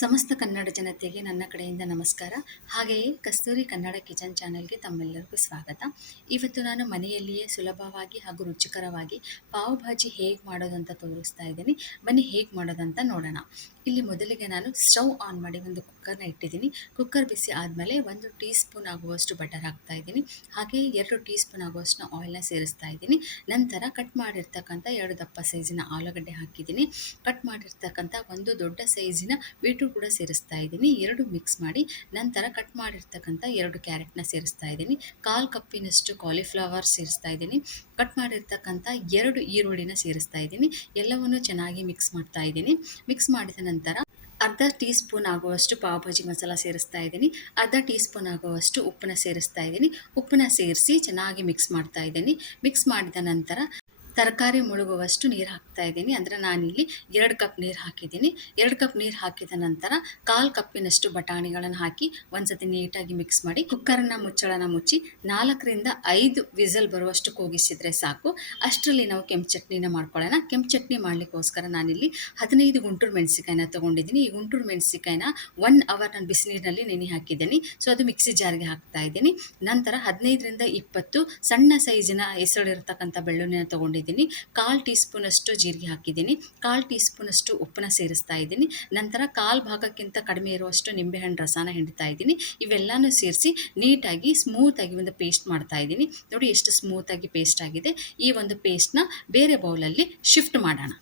ಸಮಸ್ತ ಕನ್ನಡ ಜನತೆಗೆ ನನ್ನ ಕಡೆಯಿಂದ ನಮಸ್ಕಾರ. ಹಾಗೆಯೇ ಕಸ್ತೂರಿ ಕನ್ನಡ ಕಿಚನ್ ಚಾನೆಲ್ಗೆ ತಮ್ಮೆಲ್ಲರಿಗೂ ಸ್ವಾಗತ. ಇವತ್ತು ನಾನು ಮನೆಯಲ್ಲಿಯೇ ಸುಲಭವಾಗಿ ಹಾಗೂ ರುಚಿಕರವಾಗಿ ಪಾವ್ ಭಾಜಿ ಹೇಗೆ ಮಾಡೋದಂತ ತೋರಿಸ್ತಾ ಇದ್ದೀನಿ. ಬನ್ನಿ ಹೇಗೆ ಮಾಡೋದಂತ ನೋಡೋಣ. ಇಲ್ಲಿ ಮೊದಲಿಗೆ ನಾನು ಸ್ಟವ್ ಆನ್ ಮಾಡಿ ಒಂದು ಕುಕ್ಕರ್ನ ಇಟ್ಟಿದ್ದೀನಿ. ಕುಕ್ಕರ್ ಬಿಸಿ ಆದಮೇಲೆ 1 ಟೀ ಸ್ಪೂನ್ ಆಗುವಷ್ಟು ಬಟರ್ ಹಾಕ್ತಾ ಇದ್ದೀನಿ. ಹಾಗೆಯೇ 2 ಟೀ ಸ್ಪೂನ್ ಆಗುವಷ್ಟು ಆಯಿಲ್ನ ಸೇರಿಸ್ತಾ ಇದ್ದೀನಿ. ನಂತರ ಕಟ್ ಮಾಡಿರ್ತಕ್ಕಂಥ 2 ದಪ್ಪ ಸೈಜಿನ ಆಲೂಗಡ್ಡೆ ಹಾಕಿದ್ದೀನಿ. ಕಟ್ ಮಾಡಿರ್ತಕ್ಕಂಥ ಒಂದು ದೊಡ್ಡ ಸೈಜಿನ ಬೀಟ್ರೂಟ್ ಕೂಡ ಸೇರಿಸ್ತಾ ಇದ್ದೀನಿ. 2 ಮಿಕ್ಸ್ ಮಾಡಿ ನಂತರ ಕಟ್ ಮಾಡಿರ್ತಕ್ಕಂಥ 2 ಕ್ಯಾರೆಟ್ನ ಸೇರಿಸ್ತಾ ಇದ್ದೀನಿ. 1/4 ಕಪ್ಪಿನಷ್ಟು ಕಾಲಿಫ್ಲವರ್ ಸೇರಿಸ್ತಾ ಇದ್ದೀನಿ. ಕಟ್ ಮಾಡಿರ್ತಕ್ಕಂಥ 2 ಈರುಳ್ಳಿನ ಸೇರಿಸ್ತಾ ಇದ್ದೀನಿ. ಎಲ್ಲವನ್ನು ಚೆನ್ನಾಗಿ ಮಿಕ್ಸ್ ಮಾಡ್ತಾ ಇದ್ದೀನಿ. ಮಿಕ್ಸ್ ಮಾಡಿದ ನಂತರ ಅರ್ಧ ಟೀ ಸ್ಪೂನ್ ಆಗುವಷ್ಟು ಪಾವ್ ಭಾಜಿ ಮಸಾಲ ಸೇರಿಸ್ತಾ ಇದ್ದೀನಿ. ಅರ್ಧ ಟೀ ಸ್ಪೂನ್ ಆಗುವಷ್ಟು ಉಪ್ಪನ್ನ ಸೇರಿಸ್ತಾ ಇದ್ದೀನಿ. ಉಪ್ಪನ್ನ ಸೇರಿಸಿ ಚೆನ್ನಾಗಿ ಮಿಕ್ಸ್ ಮಾಡ್ತಾ ಇದ್ದೀನಿ. ಮಿಕ್ಸ್ ಮಾಡಿದ ನಂತರ ತರಕಾರಿ ಮುಳುಗುವಷ್ಟು ನೀರು ಹಾಕ್ತಾ ಇದ್ದೀನಿ. ಅಂದರೆ ನಾನಿಲ್ಲಿ 2 ಕಪ್ ನೀರು ಹಾಕಿದ್ದೀನಿ. 2 ಕಪ್ ನೀರು ಹಾಕಿದ ನಂತರ 1/4 ಕಪ್ಪಿನಷ್ಟು ಬಟಾಣಿಗಳನ್ನು ಹಾಕಿ ಒಂದ್ಸತಿ ನೀಟಾಗಿ ಮಿಕ್ಸ್ ಮಾಡಿ ಕುಕ್ಕರ್ನ ಮುಚ್ಚಳನ ಮುಚ್ಚಿ 4ರಿಂದ 5 ವಿಸಲ್ ಬರುವಷ್ಟು ಕೂಗಿಸಿದರೆ ಸಾಕು. ಅಷ್ಟರಲ್ಲಿ ನಾವು ಕೆಂಪು ಚಟ್ನಿನ ಮಾಡ್ಕೊಳ್ಳೋಣ. ಕೆಂಪು ಚಟ್ನಿ ಮಾಡಲಿಕ್ಕೋಸ್ಕರ ನಾನಿಲ್ಲಿ 15 ಗುಂಟೂರು ಮೆಣಸಿಕಾಯಿನ ತೊಗೊಂಡಿದ್ದೀನಿ. ಈ ಗುಂಟೂರು ಮೆಣಸಿಕಾಯಿನ 1 ಅವರ್ ನಾನು ಬಿಸಿನೀರಿನಲ್ಲಿ ನೆನೆ ಹಾಕಿದ್ದೀನಿ. ಸೊ ಅದು ಮಿಕ್ಸಿ ಜಾರ್ಗೆ ಹಾಕ್ತಾ ಇದ್ದೀನಿ. ನಂತರ 15ರಿಂದ 20 ಸಣ್ಣ ಸೈಜಿನ ಹೆಸಳಿರ್ತಕ್ಕಂಥ ಬೆಳ್ಳುಳ್ಳಿನ ತೊಗೊಂಡಿದ್ದೀನಿ. 1/4 ಟೀ ಸ್ಪೂನಷ್ಟು ಜೀರಿಗೆ ಹಾಕಿದ್ದೀನಿ. 1/4 ಟೀ ಸ್ಪೂನಷ್ಟು ಉಪ್ಪನ್ನ ಸೇರಿಸ್ತಾ ಇದ್ದೀನಿ. ನಂತರ 1/4 ಭಾಗಕ್ಕಿಂತ ಕಡಿಮೆ ಇರುವಷ್ಟು ನಿಂಬೆಹಣ್ಣು ರಸನ ಹಿಂಡ್ತಾ ಇದ್ದೀನಿ. ಇವೆಲ್ಲನೂ ಸೇರಿಸಿ ನೀಟಾಗಿ ಸ್ಮೂತಾಗಿ ಒಂದು ಪೇಸ್ಟ್ ಮಾಡ್ತಾ ಇದ್ದೀನಿ. ನೋಡಿ ಎಷ್ಟು ಸ್ಮೂತಾಗಿ ಪೇಸ್ಟ್ ಆಗಿದೆ. ಈ ಒಂದು ಪೇಸ್ಟ್ನ ಬೇರೆ ಬೌಲಲ್ಲಿ ಶಿಫ್ಟ್ ಮಾಡೋಣ.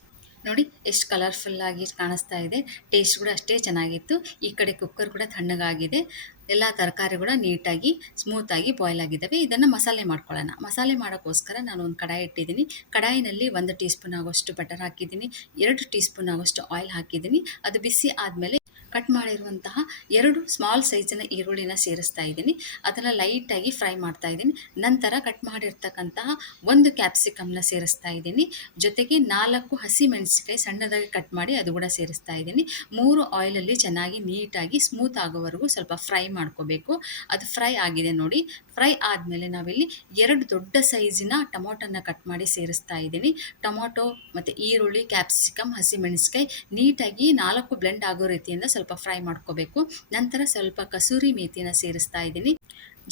ನೋಡಿ ಎಷ್ಟು ಕಲರ್ಫುಲ್ಲಾಗಿ ಕಾಣಿಸ್ತಾ ಇದೆ. ಟೇಸ್ಟ್ ಕೂಡ ಅಷ್ಟೇ ಚೆನ್ನಾಗಿತ್ತು. ಈ ಕಡೆ ಕುಕ್ಕರ್ ಕೂಡ ತಣ್ಣಗಾಗಿದೆ. ಎಲ್ಲ ತರಕಾರಿ ಕೂಡ ನೀಟಾಗಿ ಸ್ಮೂತಾಗಿ ಬಾಯ್ಲ್ ಆಗಿದ್ದಾವೆ. ಇದನ್ನು ಮಸಾಲೆ ಮಾಡ್ಕೊಳ್ಳೋಣ. ಮಸಾಲೆ ಮಾಡೋಕ್ಕೋಸ್ಕರ ನಾನು ಒಂದು ಕಡಾಯಿ ಇಟ್ಟಿದ್ದೀನಿ. ಕಡಾಯಿನಲ್ಲಿ 1 ಟೀ ಸ್ಪೂನ್ ಆಗೋಷ್ಟು ಬಟರ್ ಹಾಕಿದ್ದೀನಿ. 2 ಟೀ ಸ್ಪೂನ್ ಆಗೋಷ್ಟು ಆಯಿಲ್ ಹಾಕಿದ್ದೀನಿ. ಅದು ಬಿಸಿ ಆದಮೇಲೆ ಕಟ್ ಮಾಡಿರುವಂತಹ 2 ಸ್ಮಾಲ್ ಸೈಜಿನ ಈರುಳ್ಳಿನ ಸೇರಿಸ್ತಾ ಇದ್ದೀನಿ. ಅದನ್ನು ಲೈಟಾಗಿ ಫ್ರೈ ಮಾಡ್ತಾ ಇದ್ದೀನಿ. ನಂತರ ಕಟ್ ಮಾಡಿರ್ತಕ್ಕಂತಹ 1 ಕ್ಯಾಪ್ಸಿಕಮ್ನ ಸೇರಿಸ್ತಾ ಇದ್ದೀನಿ. ಜೊತೆಗೆ 4 ಹಸಿ ಮೆಣಸಿನಕಾಯಿ ಸಣ್ಣದಾಗಿ ಕಟ್ ಮಾಡಿ ಅದು ಕೂಡ ಸೇರಿಸ್ತಾ ಇದ್ದೀನಿ. 3 ಆಯಿಲಲ್ಲಿ ಚೆನ್ನಾಗಿ ನೀಟಾಗಿ ಸ್ಮೂತ್ ಆಗೋವರೆಗೂ ಸ್ವಲ್ಪ ಫ್ರೈ ಮಾಡ್ಕೋಬೇಕು. ಅದು ಫ್ರೈ ಆಗಿದೆ ನೋಡಿ. ಫ್ರೈ ಆದಮೇಲೆ ನಾವಿಲ್ಲಿ 2 ದೊಡ್ಡ ಸೈಜಿನ ಟೊಮೊಟೊನ ಕಟ್ ಮಾಡಿ ಸೇರಿಸ್ತಾ ಇದ್ದೀನಿ. ಟೊಮೊಟೊ ಮತ್ತು ಈರುಳ್ಳಿ, ಕ್ಯಾಪ್ಸಿಕಮ್, ಹಸಿಮೆಣಸಿಕಾಯಿ ನೀಟಾಗಿ 4 ಬ್ಲೆಂಡ್ ಆಗೋ ರೀತಿಯಿಂದ ಸ್ವಲ್ಪ ಫ್ರೈ ಮಾಡ್ಕೋಬೇಕು. ನಂತರ ಸ್ವಲ್ಪ ಕಸೂರಿ ಮೇಥಿನ ಸೇರಿಸ್ತಾ ಇದ್ದೀನಿ.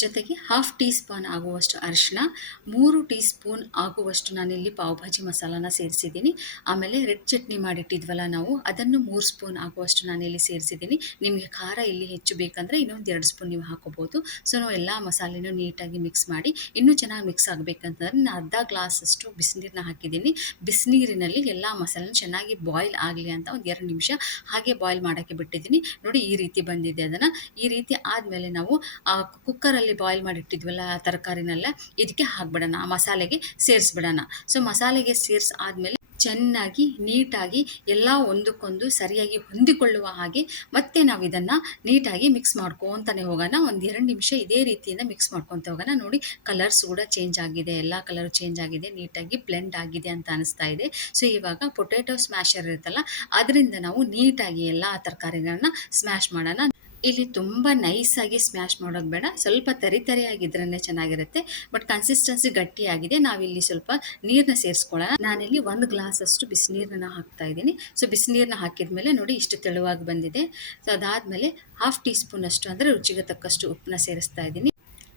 ಜೊತೆಗೆ 1/2 ಟೀ ಸ್ಪೂನ್ ಆಗುವಷ್ಟು ಅರಿಶಿನ, 3 ಟೀ ಸ್ಪೂನ್ ಆಗುವಷ್ಟು ನಾನಿಲ್ಲಿ ಪಾವ್ ಭಾಜಿ ಮಸಾಲಾನ ಸೇರಿಸಿದ್ದೀನಿ. ಆಮೇಲೆ ರೆಡ್ ಚಟ್ನಿ ಮಾಡಿಟ್ಟಿದ್ವಲ್ಲ ನಾವು, ಅದನ್ನು 3 ಸ್ಪೂನ್ ಆಗುವಷ್ಟು ನಾನಿಲ್ಲಿ ಸೇರಿಸಿದ್ದೀನಿ. ನಿಮಗೆ ಖಾರ ಇಲ್ಲಿ ಹೆಚ್ಚು ಬೇಕಂದರೆ ಇನ್ನೊಂದು 2 ಸ್ಪೂನ್ ನೀವು ಹಾಕೋಬೋದು. ಸೊ ನಾವು ಎಲ್ಲ ಮಸಾಲೆನೂ ನೀಟಾಗಿ ಮಿಕ್ಸ್ ಮಾಡಿ ಇನ್ನೂ ಚೆನ್ನಾಗಿ ಮಿಕ್ಸ್ ಆಗಬೇಕಂತಂದರೆ ನಾನು ಅರ್ಧ ಗ್ಲಾಸಷ್ಟು ಬಿಸಿನೀರನ್ನ ಹಾಕಿದ್ದೀನಿ. ಬಿಸಿನೀರಿನಲ್ಲಿ ಎಲ್ಲ ಮಸಾಲೆನೂ ಚೆನ್ನಾಗಿ ಬಾಯ್ಲ್ ಆಗಲಿ ಅಂತ ಒಂದು 2 ನಿಮಿಷ ಹಾಗೆ ಬಾಯ್ಲ್ ಮಾಡೋಕ್ಕೆ ಬಿಟ್ಟಿದ್ದೀನಿ. ನೋಡಿ ಈ ರೀತಿ ಬಂದಿದೆ. ಅದನ್ನು ಈ ರೀತಿ ಆದಮೇಲೆ ನಾವು ಕುಕ್ಕರಲ್ಲಿ ಬಾಯ್ಲ್ ಮಾಡಿಟ್ಟಿದ್ವಲ್ಲ ಆ ತರಕಾರಿನೆಲ್ಲ ಇದಕ್ಕೆ ಹಾಕ್ಬಿಡೋಣ. ಆ ಮಸಾಲೆಗೆ ಸೇರಿಸ್ಬಿಡೋಣ. ಸೊ ಮಸಾಲೆಗೆ ಸೇರಿಸಿ ಆದಮೇಲೆ ಚೆನ್ನಾಗಿ ನೀಟಾಗಿ ಎಲ್ಲ ಒಂದಕ್ಕೊಂದು ಸರಿಯಾಗಿ ಹೊಂದಿಕೊಳ್ಳುವ ಹಾಗೆ ಮತ್ತೆ ನಾವು ಇದನ್ನು ನೀಟಾಗಿ ಮಿಕ್ಸ್ ಮಾಡ್ಕೊತಾನೆ ಹೋಗೋಣ. ಒಂದು 2 ನಿಮಿಷ ಇದೇ ರೀತಿಯಿಂದ ಮಿಕ್ಸ್ ಮಾಡ್ಕೊತ ಹೋಗೋಣ. ನೋಡಿ ಕಲರ್ಸ್ ಕೂಡ ಚೇಂಜ್ ಆಗಿದೆ. ಎಲ್ಲ ಕಲರ್ ಚೇಂಜ್ ಆಗಿದೆ. ನೀಟಾಗಿ ಬ್ಲೆಂಡ್ ಆಗಿದೆ ಅಂತ ಅನಿಸ್ತಾ ಇದೆ. ಸೊ ಇವಾಗ ಪೊಟ್ಯಾಟೊ ಸ್ಮ್ಯಾಶರ್ ಇರುತ್ತಲ್ಲ ಅದರಿಂದ ನಾವು ನೀಟಾಗಿ ಎಲ್ಲ ತರಕಾರಿಗಳನ್ನ ಸ್ಮ್ಯಾಶ್ ಮಾಡೋಣ. ಇಲ್ಲಿ ತುಂಬ ನೈಸಾಗಿ ಸ್ಮ್ಯಾಶ್ ಮಾಡೋದು ಬೇಡ. ಸ್ವಲ್ಪ ತರಿಯಾಗಿದ್ರೇ ಚೆನ್ನಾಗಿರುತ್ತೆ. ಬಟ್ ಕನ್ಸಿಸ್ಟೆನ್ಸಿ ಗಟ್ಟಿಯಾಗಿದೆ. ನಾವಿಲ್ಲಿ ಸ್ವಲ್ಪ ನೀರನ್ನ ಸೇರಿಸ್ಕೊಳ್ಳೋಣ. ನಾನಿಲ್ಲಿ 1 ಗ್ಲಾಸಷ್ಟು ಬಿಸಿನೀರನ್ನ ಹಾಕ್ತಾ ಇದ್ದೀನಿ. ಸೊ ಬಿಸಿನೀರನ್ನ ಹಾಕಿದ ಮೇಲೆ ನೋಡಿ ಇಷ್ಟು ತೆಳುವಾಗಿ ಬಂದಿದೆ. ಸೊ ಅದಾದಮೇಲೆ 1/2 ಟೀ ಸ್ಪೂನಷ್ಟು ಅಂದರೆ ರುಚಿಗೆ ತಕ್ಕಷ್ಟು ಉಪ್ಪನ್ನ ಸೇರಿಸ್ತಾ ಇದ್ದೀನಿ.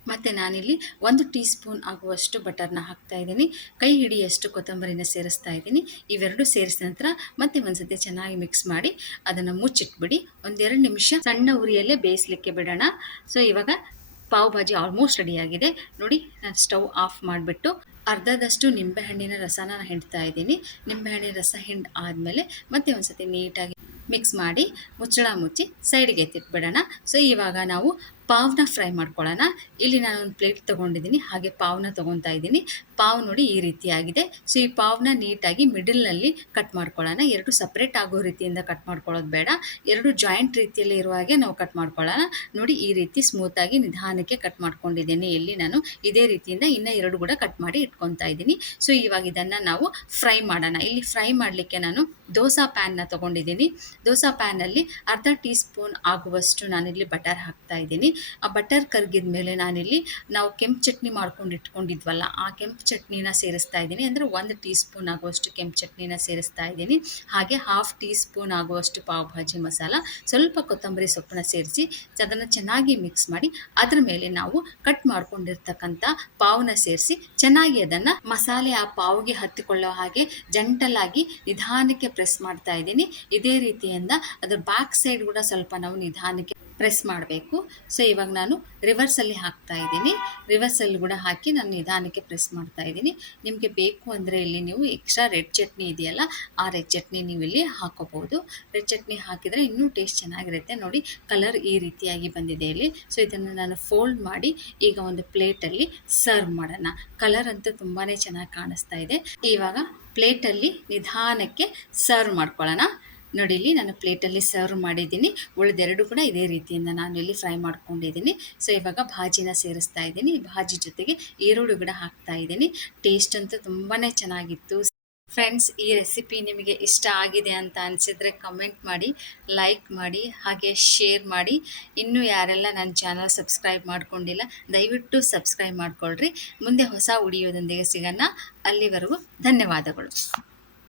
ಮತ್ತು ನಾನಿಲ್ಲಿ 1 ಟೀ ಸ್ಪೂನ್ ಆಗುವಷ್ಟು ಬಟರ್ನ ಹಾಕ್ತಾ ಇದ್ದೀನಿ. ಕೈ ಹಿಡಿಯಷ್ಟು ಕೊತ್ತಂಬರಿನ ಸೇರಿಸ್ತಾ ಇದ್ದೀನಿ. ಇವೆರಡು ಸೇರಿಸಿದ ನಂತರ ಮತ್ತೆ ಒಂದ್ಸತಿ ಚೆನ್ನಾಗಿ ಮಿಕ್ಸ್ ಮಾಡಿ ಅದನ್ನು ಮುಚ್ಚಿಟ್ಬಿಡಿ. 1-2 ನಿಮಿಷ ಸಣ್ಣ ಉರಿಯಲ್ಲೇ ಬೇಯಿಸಲಿಕ್ಕೆ ಬಿಡೋಣ. ಸೊ ಇವಾಗ ಪಾವ್ ಭಾಜಿ ಆಲ್ಮೋಸ್ಟ್ ರೆಡಿಯಾಗಿದೆ. ನೋಡಿ ನಾನು ಸ್ಟವ್ ಆಫ್ ಮಾಡಿಬಿಟ್ಟು ಅರ್ಧದಷ್ಟು ನಿಂಬೆಹಣ್ಣಿನ ರಸನ ಹಿಂಡ್ತಾ ಇದ್ದೀನಿ. ನಿಂಬೆಹಣ್ಣಿನ ರಸ ಹಿಂಡ್ ಆದಮೇಲೆ ಮತ್ತೆ ಒಂದ್ಸತಿ ನೀಟಾಗಿ ಮಿಕ್ಸ್ ಮಾಡಿ ಮುಚ್ಚಳ ಮುಚ್ಚಿ ಸೈಡಿಗೆ ಎತ್ತಿಟ್ಬಿಡೋಣ. ಸೊ ಇವಾಗ ನಾವು ಪಾವ್ನ ಫ್ರೈ ಮಾಡ್ಕೊಳ್ಳೋಣ. ಇಲ್ಲಿ ನಾನು ಒಂದು ಪ್ಲೇಟ್ ತೊಗೊಂಡಿದ್ದೀನಿ. ಹಾಗೆ ಪಾವ್ನ ತೊಗೊತಾ ಇದ್ದೀನಿ. ಪಾವ್ ನೋಡಿ ಈ ರೀತಿಯಾಗಿದೆ. ಸೊ ಈ ಪಾವ್ನ ನೀಟಾಗಿ ಮಿಡಲ್ನಲ್ಲಿ ಕಟ್ ಮಾಡ್ಕೊಳ್ಳೋಣ. 2 ಸಪ್ರೇಟ್ ಆಗೋ ರೀತಿಯಿಂದ ಕಟ್ ಮಾಡ್ಕೊಳ್ಳೋದು ಬೇಡ. 2 ಜಾಯಿಂಟ್ ರೀತಿಯಲ್ಲಿ ಇರುವ ಹಾಗೆ ನಾವು ಕಟ್ ಮಾಡ್ಕೊಳ್ಳೋಣ. ನೋಡಿ ಈ ರೀತಿ ಸ್ಮೂತಾಗಿ ನಿಧಾನಕ್ಕೆ ಕಟ್ ಮಾಡ್ಕೊಂಡಿದ್ದೀನಿ. ಇಲ್ಲಿ ನಾನು ಇದೇ ರೀತಿಯಿಂದ ಇನ್ನೂ 2 ಕೂಡ ಕಟ್ ಮಾಡಿ ಇಟ್ಕೊಂಡು ಇಟ್ಕೊತಾ ಇದ್ದೀನಿ. ಸೊ ಇವಾಗ ಇದನ್ನು ನಾವು ಫ್ರೈ ಮಾಡೋಣ. ಇಲ್ಲಿ ಫ್ರೈ ಮಾಡಲಿಕ್ಕೆ ನಾನು ದೋಸಾ ಪ್ಯಾನ್ನ ತೊಗೊಂಡಿದ್ದೀನಿ. ದೋಸಾ ಪ್ಯಾನಲ್ಲಿ ಅರ್ಧ ಟೀ ಸ್ಪೂನ್ ಆಗುವಷ್ಟು ನಾನಿಲ್ಲಿ ಬಟರ್ ಹಾಕ್ತಾ ಇದ್ದೀನಿ. ಆ ಬಟರ್ ಕರಗಿದ ಮೇಲೆ ನಾನಿಲ್ಲಿ ನಾವು ಕೆಂಪು ಚಟ್ನಿ ಮಾಡ್ಕೊಂಡು ಇಟ್ಕೊಂಡಿದ್ವಲ್ಲ, ಆ ಕೆಂಪು ಚಟ್ನಿನ ಸೇರಿಸ್ತಾ ಇದ್ದೀನಿ. ಅಂದರೆ 1 ಟೀ ಸ್ಪೂನ್ ಆಗುವಷ್ಟು ಕೆಂಪು ಚಟ್ನಿನ ಸೇರಿಸ್ತಾ ಇದ್ದೀನಿ. ಹಾಗೆ ಹಾಫ್ ಟೀ ಸ್ಪೂನ್ ಆಗುವಷ್ಟು ಪಾವ್ ಭಾಜಿ ಮಸಾಲ, ಸ್ವಲ್ಪ ಕೊತ್ತಂಬರಿ ಸೊಪ್ಪನ್ನ ಸೇರಿಸಿ ಅದನ್ನು ಚೆನ್ನಾಗಿ ಮಿಕ್ಸ್ ಮಾಡಿ ಅದ್ರ ಮೇಲೆ ನಾವು ಕಟ್ ಮಾಡ್ಕೊಂಡಿರ್ತಕ್ಕಂಥ ಪಾವ್ನ ಸೇರಿಸಿ ಚೆನ್ನಾಗಿ ಅದನ್ನು ಮಸಾಲೆ ಆ ಪಾವ್ಗೆ ಹತ್ತಿಕೊಳ್ಳೋ ಹಾಗೆ ಜಂಟಲಾಗಿ ನಿಧಾನಕ್ಕೆ ಪ್ರೆಸ್ ಮಾಡ್ತಾ ಇದ್ದೀನಿ. ಇದೇ ರೀತಿಯಿಂದ ಅದ್ರ ಬ್ಯಾಕ್ ಸೈಡ್ ಕೂಡ ಸ್ವಲ್ಪ ನಾವು ನಿಧಾನಕ್ಕೆ ಪ್ರೆಸ್ ಮಾಡಬೇಕು. ಸೊ ಇವಾಗ ನಾನು ರಿವರ್ಸಲ್ಲಿ ಹಾಕ್ತಾ ಇದ್ದೀನಿ. ರಿವರ್ಸಲ್ಲಿ ಕೂಡ ಹಾಕಿ ನಾನು ನಿಧಾನಕ್ಕೆ ಪ್ರೆಸ್ ಮಾಡ್ತಾ ಇದ್ದೀನಿ. ನಿಮಗೆ ಬೇಕು ಅಂದರೆ ಇಲ್ಲಿ ನೀವು ಎಕ್ಸ್ಟ್ರಾ ರೆಡ್ ಚಟ್ನಿ ಇದೆಯಲ್ಲ, ಆ ರೆಡ್ ಚಟ್ನಿ ನೀವು ಇಲ್ಲಿ ಹಾಕೋಬಹುದು. ರೆಡ್ ಚಟ್ನಿ ಹಾಕಿದರೆ ಇನ್ನೂ ಟೇಸ್ಟ್ ಚೆನ್ನಾಗಿರುತ್ತೆ. ನೋಡಿ, ಕಲರ್ ಈ ರೀತಿಯಾಗಿ ಬಂದಿದೆ ಇಲ್ಲಿ. ಸೊ ಇದನ್ನು ನಾನು ಫೋಲ್ಡ್ ಮಾಡಿ ಈಗ ಒಂದು ಪ್ಲೇಟಲ್ಲಿ ಸರ್ವ್ ಮಾಡೋಣ. ಕಲರ್ ಅಂತೂ ತುಂಬಾ ಚೆನ್ನಾಗಿ ಕಾಣಿಸ್ತಾ ಇದೆ. ಇವಾಗ ಪ್ಲೇಟಲ್ಲಿ ನಿಧಾನಕ್ಕೆ ಸರ್ವ್ ಮಾಡ್ಕೊಳ್ಳೋಣ. ನೋಡಿ, ಇಲ್ಲಿ ನಾನು ಪ್ಲೇಟಲ್ಲಿ ಸರ್ವ್ ಮಾಡಿದ್ದೀನಿ. ಉಳಿದೆರಡು ಕೂಡ ಇದೇ ರೀತಿಯಿಂದ ನಾನು ಇಲ್ಲಿ ಫ್ರೈ ಮಾಡ್ಕೊಂಡಿದ್ದೀನಿ. ಸೊ ಇವಾಗ ಭಾಜಿನ ಸೇರಿಸ್ತಾ ಇದ್ದೀನಿ. ಭಾಜಿ ಜೊತೆಗೆ ಈರುಳ್ಳಿ ಕೂಡ ಹಾಕ್ತಾ ಇದ್ದೀನಿ. ಟೇಸ್ಟ್ ಅಂತೂ ತುಂಬಾ ಚೆನ್ನಾಗಿತ್ತು. ಫ್ರೆಂಡ್ಸ್, ಈ ರೆಸಿಪಿ ನಿಮಗೆ ಇಷ್ಟ ಆಗಿದೆ ಅಂತ ಅನಿಸಿದರೆ ಕಮೆಂಟ್ ಮಾಡಿ, ಲೈಕ್ ಮಾಡಿ, ಹಾಗೆ ಶೇರ್ ಮಾಡಿ. ಇನ್ನೂ ಯಾರೆಲ್ಲ ನನ್ನ ಚಾನಲ್ ಸಬ್ಸ್ಕ್ರೈಬ್ ಮಾಡ್ಕೊಂಡಿಲ್ಲ ದಯವಿಟ್ಟು ಸಬ್ಸ್ಕ್ರೈಬ್ ಮಾಡ್ಕೊಳ್ರಿ. ಮುಂದೆ ಹೊಸ ವಿಡಿಯೋದೊಂದಿಗೆ ಸಿಗೋಣ. ಅಲ್ಲಿವರೆಗೂ ಧನ್ಯವಾದಗಳು.